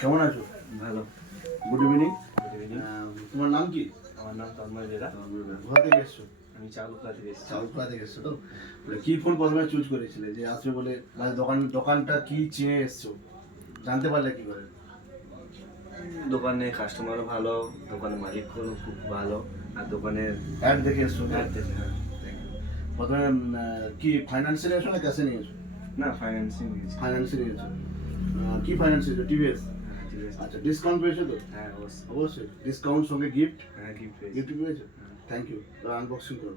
কেমন আছো? ভালো। Good evening. Good evening. তোমার নাম কি? আমার নাম তন্ময় বেরা। কোথা থেকে এসছো? আমি চাউলুকা থেকে এসেছি। চাউলপাড়া থেকে এসছো তো? কি ফোন প্রথমে চুজ করেছিলে যে আসবে বলে, মানে দোকানটা কি চিনে এসছো, জানতে পারলে কি করে? দোকানে কাস্টমারও ভালো, দোকানের মালিকগুলো খুব ভালো, আর দোকানের অ্যাড দেখে এসছো? অ্যাড দেখে। হ্যাঁ। প্রথমে কি ফাইন্যান্সে নিয়েছো না ক্যাশে নিয়েছো? না, ফাইন্যান্সিং নিয়েছি। ফাইন্যান্সে নিয়েছো। কি ফাইন্যান্স নিয়েছো? টিভিএস? হ্যাঁ, ঠিক আছে। আচ্ছা, ডিসকাউন্ট পেয়েছো তো? হ্যাঁ, অবশ্যই। অবশ্যই ডিসকাউন্ট সঙ্গে গিফট। হ্যাঁ, গিফট পেয়েছি। গিফট পেয়েছো? হ্যাঁ। Thank you. আনবক্সিং করো।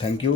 Thank you.